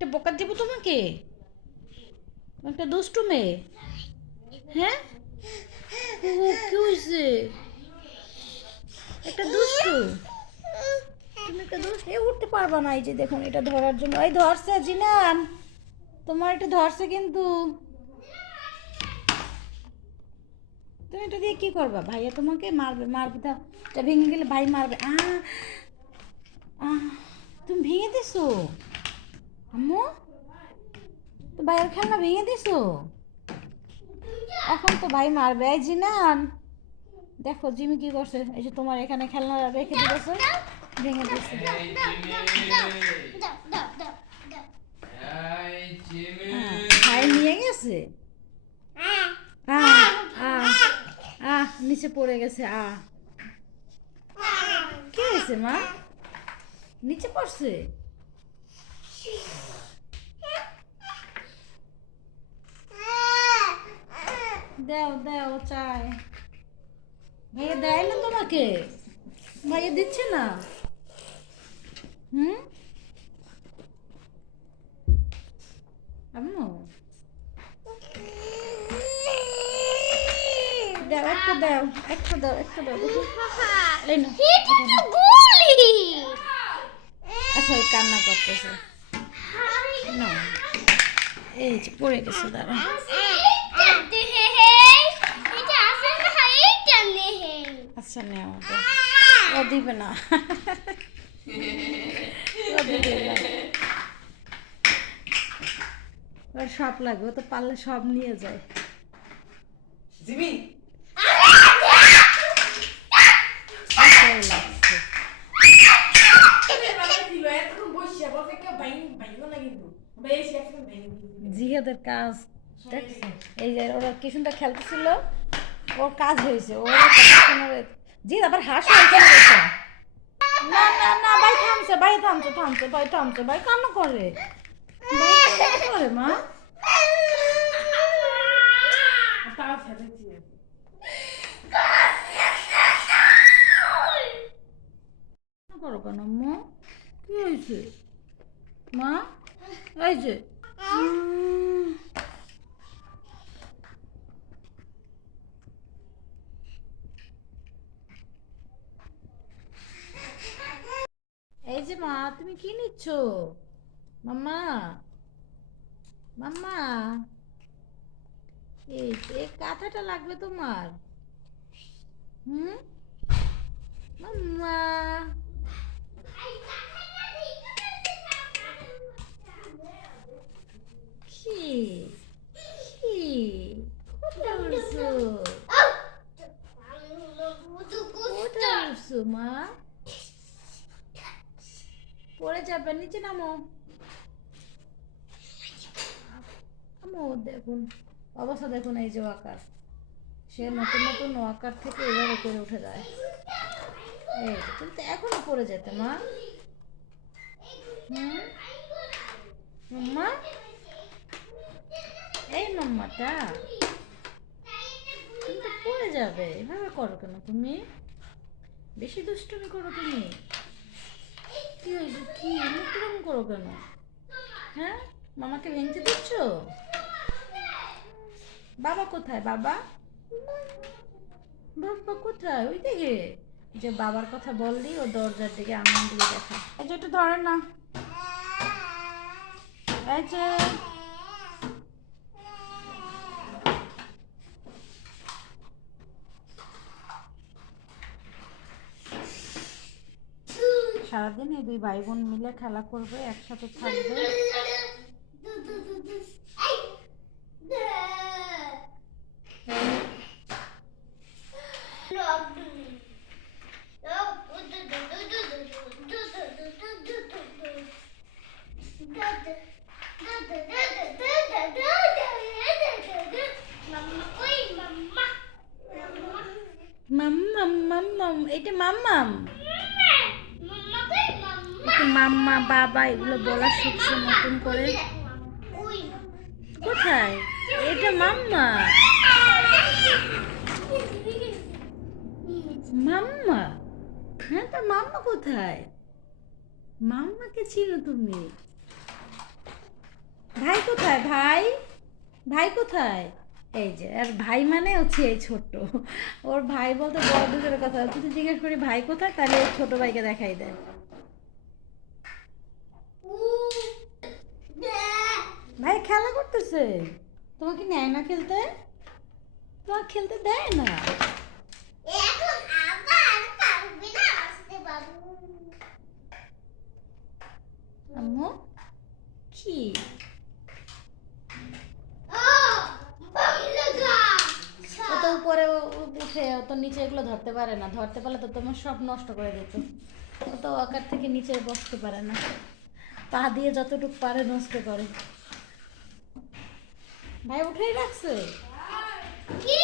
একটা বোকা দেবো তোমাকে? একটা দুষ্টু মেয়ে? হ্যাঁ? ও কি হয়েছে একটা দুষ্টু? তুমি একটা দুষ্টু এ, উঠতে পারবা না, এই যে দেখুন, এটা ধরার জন্য। এই ধরছে, জিনান। তোমার এটা ধরছে কিন্তু। তুমি এটা দিয়ে কি করবা? ভাইয়া তোমাকে মারবে মারবে, তা এটা ভেঙে গেলে ভাই মারবে। আ তুমি ভেঙে দিছো? আম্মু তো ভাইয়ের খেলনা ভেঙে দিছো? এখন তো ভাই মারবে এই জিনান। দেখো জিমি কি করছে? এই যে তোমার এখানে খেলনা রেখে দিয়েছে ভেঙে দিয়েছে হ্যাঁ, ভাই নিয়ে গেছে? আহ নিচে পড়ে গেছে আ। কি হয়েছে মা? নিচে পড়ছে? দাও দাও চাই। ভাইয়া দেয় না তোমাকে? ভাইয়া দিচ্ছে না? হুম? আম্মু। দাও একটা দাও একটা দাও একটা দাও এই না আচ্ছা কান্না করতেছে। না এই যে পড়ে গেছে দাঁড়া। ও দিবে না। ও দিবে না। ওর সব লাগবে ও তো পারলে সব নিয়ে যায়। জিমি! জিহাদের কাজ দেখছ? এই যে ওরা কি সুন্দর খেলতেছিল ওর কাজ হয়েছে ওর জিদ আবার হাস না না না, ভাই থামছে ভাই থামছে থামছে, ভাই থামছে, ভাই কান্না করে। করে, মা। করো কেন, মা? কি হয়েছে? মা? এই যে উম, এই যে মা তুমি কি নিচ্ছ? মাম্মা মাম্মা। এই এই কাঁথাটা লাগবে তোমার। হুম? মাম্মা। কি কি কোথায় উঠছো কোথায় উঠছো মা। পড়ে নিচে নামো। আমো দেখুন। অবস্থা দেখুন এই যে ওয়াকার। সে নতুন নতুন ওয়াকার থেকে এভাবে করে উঠে যায়। তুমি তো এখনও পড়ে যেতে, মা। এই পড়ে যাবে। এভাবে করো কেন তুমি? বেশি দুষ্টুমি করো তুমি। কি হয়েছে? কি? এরকম করো কেন? হ্যাঁ? মামাকে ভেঙে দিচ্ছ? বাবা কোথায়, বাবা? বাবা কোথায়? ওই দিকে। যে বাবার কথা বললি, ও দরজার দিকে আঙুল দিয়ে দেখা এই যে একটু ধরে না। এই যে সারাদিন এই দুই ভাই বোন মিলে খেলা করবে একসাথে থাকবে। মাম্মাম মাম্মাম এটা মাম্মাম। মাম্মা, বাবা এগুলো বলা শিখছে নতুন করে। কোথায়? এটা মাম্মা। মাম্মা? হ্যাঁ তা মাম্মা কোথায়? মাম্মাকে চিনো তুমি। ভাই কোথায়, ভাই? ভাই কোথায়? এই যে, আর ভাই মানে হচ্ছে এই ছোট্ট। ওর ভাই বলতে বড় দুজনের কথা। যদি জিজ্ঞেস করি, ভাই কোথায়? তাহলে ছোট ভাইকে দেখাই দেয়। ভাই খেলা করতেছে। তোমাকে নেয় না খেলতে? তোমাকে খেলতে দেয় না। এখন আবার পারবে না আসতে বাবু। আম্মু কি? ও বাবুলে গা। ও তো উপরে উঠে তো নিচে এগুলো ধরতে পারে না। ধরতে পারলে তো তোমার সব নষ্ট করে দিত। ও তো আকার থেকে নিচে বসতে পারে না। পা দিয়ে যতটুকু পারে নষ্ট করে। ভাই উঠেই রাখছে। কি?